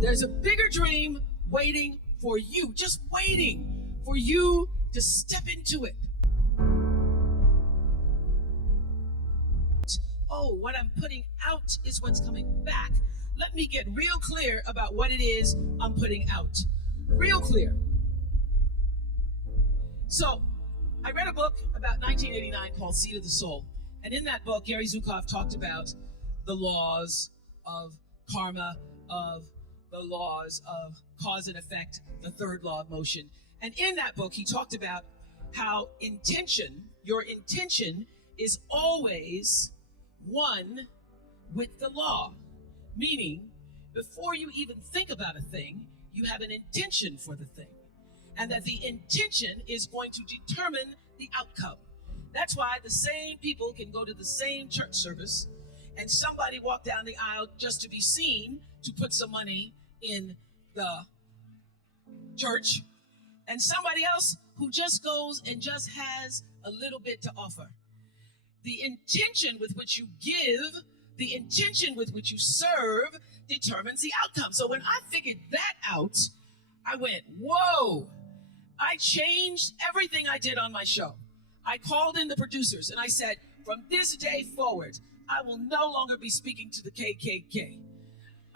There's a bigger dream waiting for you, just waiting for you to step into it. Oh, what I'm putting out is what's coming back. Let me get real clear about what it is I'm putting out. Real clear. So, I read a book about 1989 called Seed of the Soul. And in that book, Gary Zukav talked about the laws of karma, of the laws of cause and effect, the third law of motion. And in that book, he talked about how your intention is always one with the law. Meaning, before you even think about a thing, you have an intention for the thing. And that the intention is going to determine the outcome. That's why the same people can go to the same church service and somebody walk down the aisle just to be seen to put some money in the church, and somebody else who just goes and just has a little bit to offer. The intention with which you give, the intention with which you serve determines the outcome. So when I figured that out, I went, whoa, I changed everything I did on my show. I called in the producers and I said, from this day forward, I will no longer be speaking to the KKK.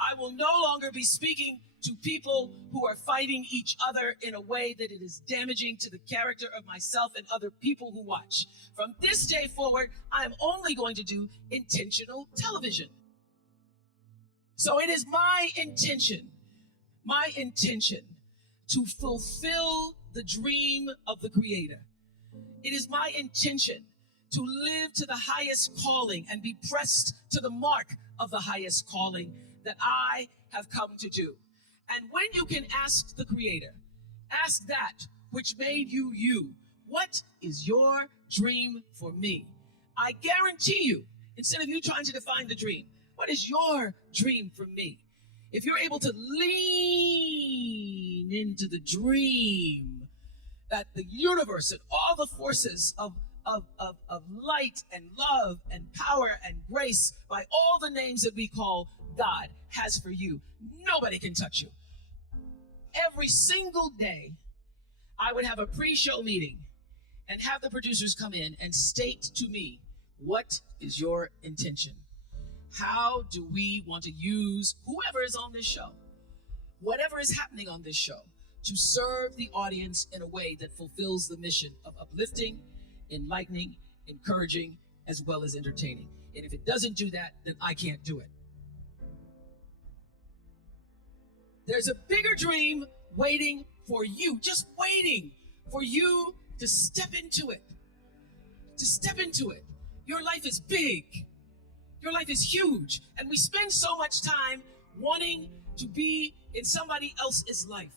I will no longer be speaking to people who are fighting each other in a way that it is damaging to the character of myself and other people who watch. From this day forward, I am only going to do intentional television. So it is my intention to fulfill the dream of the Creator. It is my intention to live to the highest calling and be pressed to the mark of the highest calling that I have come to do. And when you can ask the Creator, ask that which made you you, what is your dream for me? I guarantee you, instead of you trying to define the dream, what is your dream for me? If you're able to lean into the dream that the universe and all the forces of light and love and power and grace by all the names that we call God has for you, nobody can touch you. Every single day, I would have a pre-show meeting and have the producers come in and state to me, what is your intention? How do we want to use whoever is on this show, whatever is happening on this show, to serve the audience in a way that fulfills the mission of uplifting, enlightening, encouraging, as well as entertaining. And if it doesn't do that, then I can't do it. There's a bigger dream waiting for you, just waiting for you to step into it. To step into it. Your life is big. Your life is huge. And we spend so much time wanting to be in somebody else's life.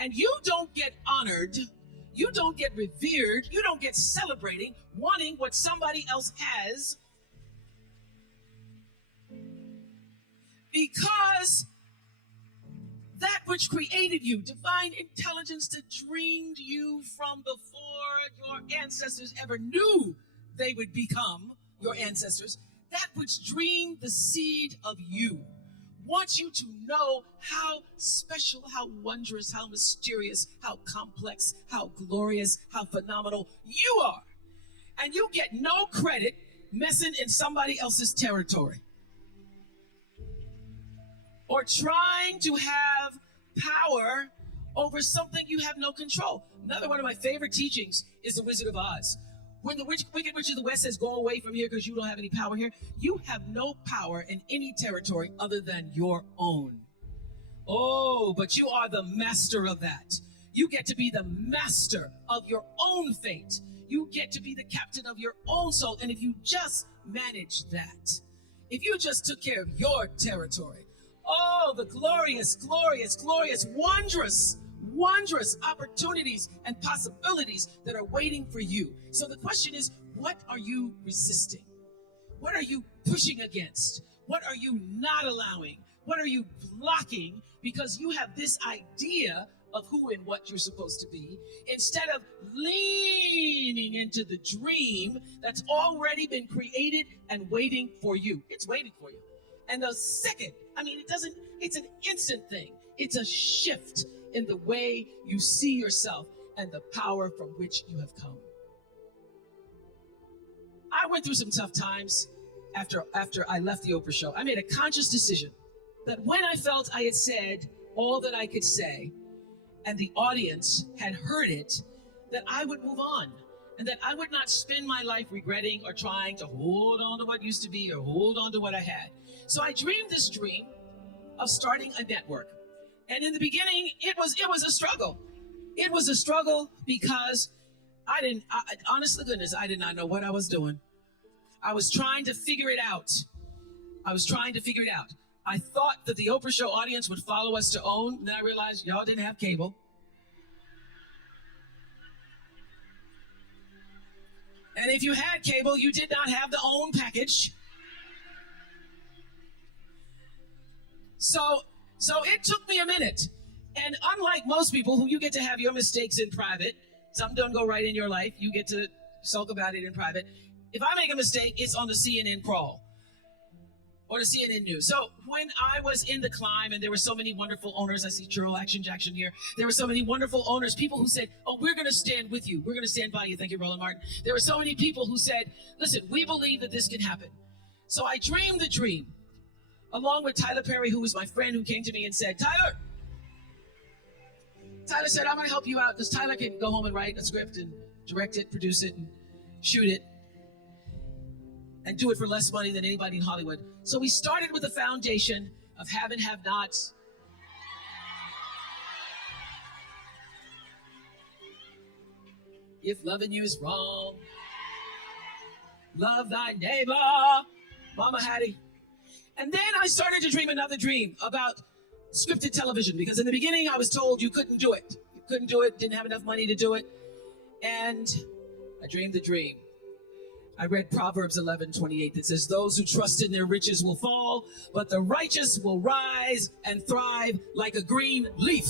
And you don't get honored, you don't get revered, you don't get celebrating wanting what somebody else has, because that which created you, divine intelligence that dreamed you from before your ancestors ever knew they would become your ancestors, that which dreamed the seed of you, wants you to know how special, how wondrous, how mysterious, how complex, how glorious, how phenomenal you are. And you get no credit messing in somebody else's territory or trying to have power over something you have no control. Another one of my favorite teachings is The Wizard of Oz. When the Wicked Witch of the West says, go away from here because you don't have any power here, you have no power in any territory other than your own. Oh, but you are the master of that. You get to be the master of your own fate. You get to be the captain of your own soul. And if you just manage that, if you just took care of your territory, oh, the glorious, glorious, glorious, wondrous opportunities and possibilities that are waiting for you. So the question is, what are you resisting? What are you pushing against? What are you not allowing? What are you blocking because you have this idea of who and what you're supposed to be, instead of leaning into the dream that's already been created and waiting for you? It's waiting for you. And the second, it's an instant thing. It's a shift in the way you see yourself and the power from which you have come. I went through some tough times after I left the Oprah show. I made a conscious decision that when I felt I had said all that I could say and the audience had heard it, that I would move on and that I would not spend my life regretting or trying to hold on to what used to be or hold on to what I had. So I dreamed this dream of starting a network. And in the beginning, it was a struggle. It was a struggle because honest to goodness, I did not know what I was doing. I was trying to figure it out. I thought that the Oprah show audience would follow us to OWN. And then I realized y'all didn't have cable. And if you had cable, you did not have the OWN package. So it took me a minute. And unlike most people who you get to have your mistakes in private, some don't go right in your life, you get to sulk about it in private. If I make a mistake, it's on the CNN crawl or the CNN news. So when I was in the climb and there were so many wonderful owners, I see Churl Action Jackson here. There were so many wonderful owners, people who said, oh, we're going to stand with you. We're going to stand by you. Thank you, Roland Martin. There were so many people who said, listen, we believe that this can happen. So I dreamed the dream along with Tyler Perry, who was my friend, who came to me and said, Tyler said, I'm going to help you out because Tyler can go home and write a script and direct it, produce it, and shoot it, and do it for less money than anybody in Hollywood. So we started with a foundation of have and have nots. If loving you is wrong, love thy neighbor, Mama Hattie. And then I started to dream another dream about scripted television, because in the beginning I was told you couldn't do it. You couldn't do it, didn't have enough money to do it. And I dreamed the dream. I read Proverbs 11:28 that says, those who trust in their riches will fall, but the righteous will rise and thrive like a green leaf.